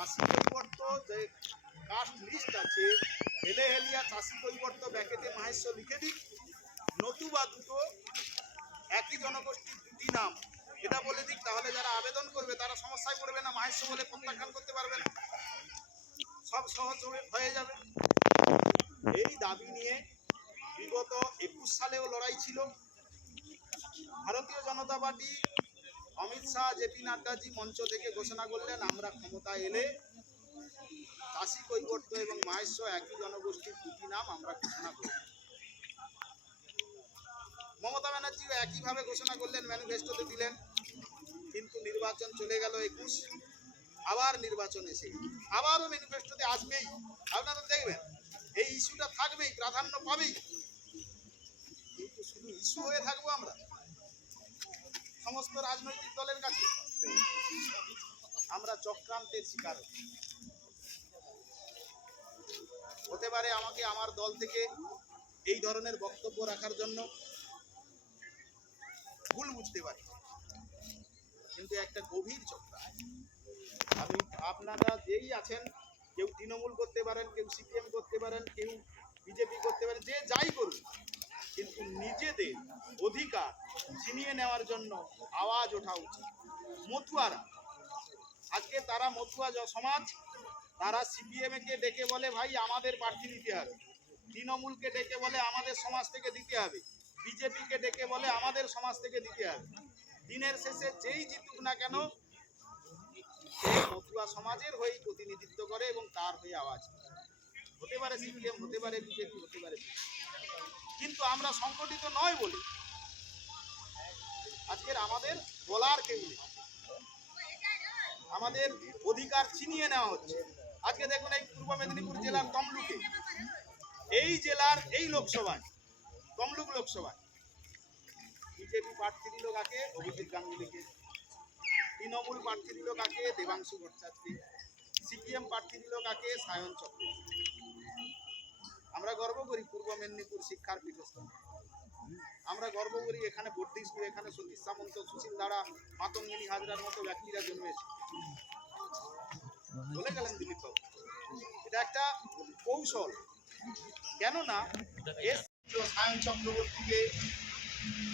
চাষি কৈবর্ত যে caste list আছে হেলেহেলিয়া চাষি কৈবর্ত ব্যাকেটে মাহেশ্ব লিখে দিক, নতুবা দুটো একই জনগোষ্ঠীর দুটি নাম এটা বলে দিক, তাহলে যারা আবেদন করবে তারা সমস্যায় পড়বে না, মাহেশ্ব বলে প্রত্যাখ্যান করতে পারবে না, সব সহজ হয়ে যাবে। এই দাবি নিয়ে বিগত 21 সালেও লড়াই ছিল। ভারতীয় জনতা পার্টি অমিত শাহ জেপি নাড্ডাজি মঞ্চ থেকে ঘোষণা করলেন, আমরা ক্ষমতায় এলে চাষি কৈবর্ত এবং মাহেশ্ব একই জনগোষ্ঠীর দুটি নাম আমরা ঘোষণা করব। মমতা ব্যানার্জিও একইভাবে ঘোষণা করলেন, ম্যানিফেস্টোতে দিলেন। কিন্তু নির্বাচন চলে গেল 21, আবার নির্বাচন এসে আবারও ম্যানিফেস্টোতে আসবেই, আপনারা দেখবেন এই ইস্যুটা থাকবেই, প্রাধান্য পাবেই। কিন্তু শুধু ইস্যু হয়ে থাকবো আমরা সমস্ত রাজনৈতিক দলের কাছে, আমরা চক্রান্তের শিকার হতে পারে। আমাকে আমার দল থেকে এই ধরনের বক্তব্য রাখার জন্য ভুল বুঝতে পারি, কিন্তু একটা গভীর চক্রান্ত। আমি আপনারা যেই আছেন, কেউ তৃণমূল করতে পারেন, কেউ সিপিএম করতে পারেন, কেউ বিজেপি করতে পারেন, যে যাই করুন, কিন্তু নিজেদের অধিকার ছিনিয়ে নেওয়ার জন্য আওয়াজ ওঠা উচিত। মতুয়ারা আজকে তারা মতুয়া সমাজ, তারা সিপিএম কে ডেকে বলে ভাই আমাদের প্রার্থী দিতে হবে, তৃণমূলকে ডেকে বলে আমাদের সমাজ থেকে দিতে হবে, বিজেপিকে ডেকে বলে আমাদের সমাজ থেকে দিতে হবে। দিনের শেষে যেই জিতুক না কেন সেই মতুয়া সমাজের হয়েই প্রতিনিধিত্ব করে এবং তার হয়ে আওয়াজ হতে পারে সিপিএম, হতে পারে বিজেপি, হতে পারে, কিন্তু আমরা সংগঠিত নয় বলে আজকের আমাদের বলার কেউ নেই, আমাদের অধিকার ছিনিয়ে নেওয়া হচ্ছে। আজকে দেখুন এই পূর্ব মেদিনীপুর জেলার তমলুকে, এই জেলার এই লোকসভায়, তমলুক লোকসভায় বিজেপি প্রার্থী দিল কাকে? অভিজিৎ গাঙ্গুলিকে। তৃণমূল প্রার্থী দিল কাকে? দেবাংশু ভট্টাচার্যকে। সিপিএম প্রার্থী দিল কাকে? সায়ন চক্রবর্তী। আমরা গর্ব করি পূর্ব মেদিনীপুর শিক্ষার পীঠস্থান, আমরা গর্ব করি এখানে বর্ধিষ্ণু, এখানে সতীশ সামন্ত, সুশীল দাঁড়া, মাতঙ্গিনী হাজরার মতো ব্যক্তিরা জন্মেছে। বলে গেলেন দিলীপ বাবু, এটা একটা কৌশল। কেননা সায়ন চক্রবর্তীকে,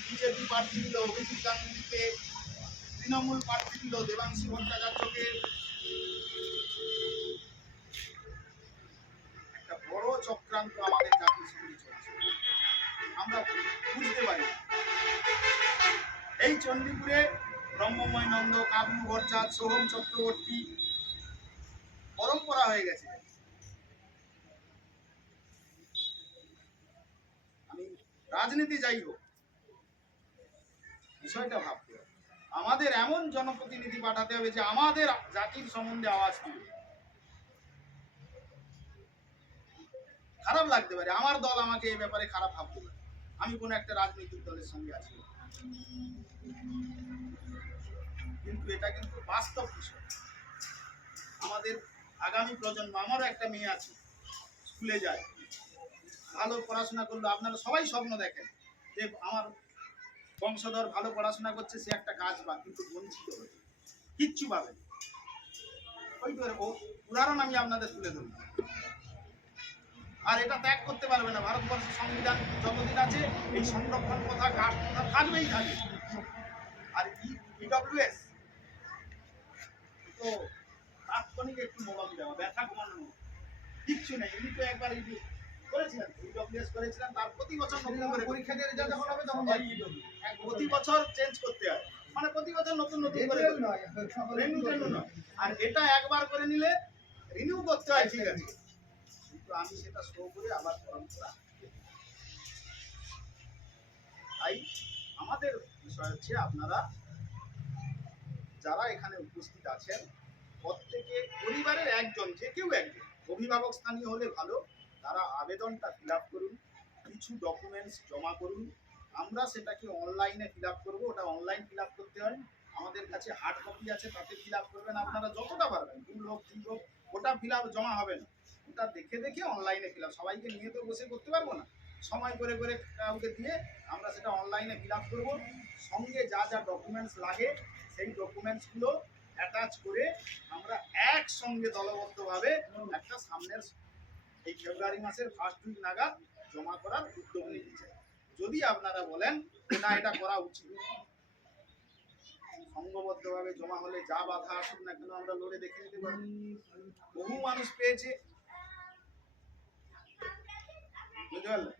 বিজেপি প্রার্থী দিল অভিজিৎ গাঙ্গুলিকে, তৃণমূল প্রার্থী দিল দেবাংশু ভট্টাচার্যকে। একটা বড় চক্রান্ত আমাদের জাতীয় সঙ্গে চলছে, আমরা বুঝতে পারি। এই চণ্ডীপুরে ব্রহ্মময় নন্দ, কাবলু ভট্টাচার্য, সোহম চক্রবর্তী পরম্পরা হয়ে গেছে। আমি রাজনীতি যাই হোক, বিষয়টা ভাবতে হবে, আমাদের এমন জনপ্রতিনিধি পাঠাতে হবে যে আমাদের জাতির সম্বন্ধে আওয়াজ তুলবে। খারাপ লাগতে পারে, আমার দল আমাকে এই ব্যাপারে খারাপ ভাবতে পারে, আমি কোনো একটা রাজনৈতিক দলের সঙ্গে আছি, কিন্তু এটা কিন্তু বাস্তব বিষয়। আমাদের আগামী প্রজন্ম, আমারও একটা মেয়ে আছে, স্কুলে যায়, ভালো পড়াশোনা করলো। আপনারা সবাই স্বপ্ন দেখেন যে আমার বংশধর ভালো পড়াশোনা করছে, সে একটা কাজ পায়, কিন্তু বঞ্চিত হবে, কিচ্ছু পাবে। ওই উদাহরণ আমি আপনাদের তুলে ধরব, আর এটা ত্যাগ করতে পারবে না। ভারতবর্ষের সংবিধান যতদিন আছে এই সংরক্ষণ কথা, কাস্ট কথা থাকবেই থাকবে। আর ইডব্লিউএস তো তাৎক্ষণিক একটু মলম দেওয়া, ব্যথা কমানো, কিচ্ছু নেই। এমনি তো একবার করেছিলেন, ইডব্লিউএস করেছিলেন, তার প্রতি বছর নতুন করে পরীক্ষা দিয়ে রেজাল্ট যখন হবে তখন প্রতি বছর চেঞ্জ করতে হয়, মানে প্রতি বছর নতুন নতুন করে রিনিউ নয়। আর এটা একবার করে নিলে রিনিউ করতে হয়, ঠিক আছে, কিন্তু আমি সেটা শো করে আবার পরম্পরা। তাই আমাদের বিষয় হচ্ছে, আপনারা যারা এখানে উপস্থিত আছেন প্রত্যেকে পরিবারের একজন, যে কেউ একজন, অভিভাবক স্থানীয় হলে ভালো, তারা আবেদনটা ফিল আপ করুন, কিছু ডকুমেন্টস জমা করুন, আমরা সেটাকে অনলাইনে ফিল আপ করবো। ওটা অনলাইন ফিল আপ করতে হয়, আমাদের কাছে হার্ড কপি আছে, তাতে ফিল আপ করবেন আপনারা যতটা পারবেন, 2 লোক 3 লোক, ওটা ফিল আপ জমা হবে না, ওটা দেখে দেখে অনলাইনে ফিল আপ। সবাইকে নিয়ে তো বসে করতে পারবো না, সময় করে করে কাউকে দিয়ে আমরা সেটা অনলাইনে ফিল আপ করবো। সঙ্গে যা যা ডকুমেন্টস লাগে সেই ডকুমেন্টসগুলো অ্যাটাচ করে আমরা একসঙ্গে দলবদ্ধভাবে একটা সামনের এই ফেব্রুয়ারি মাসের ফার্স্ট উইক নাগাদ জমা করার উদ্যোগ নিতে চাই। যদি আপনারা বলেন যে না এটা করা উচিত, সংঘবদ্ধভাবে জমা হলে যা বাধা আসুক না কেন আমরা লড়ে দেখে নিতে পারবো। বহু মানুষ পেয়েছে, বুঝতে পারলেন?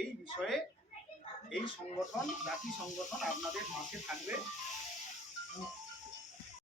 এই বিষয়ে এই সংগঠন, জাতি সংগঠন আপনাদের পাশে থাকবে।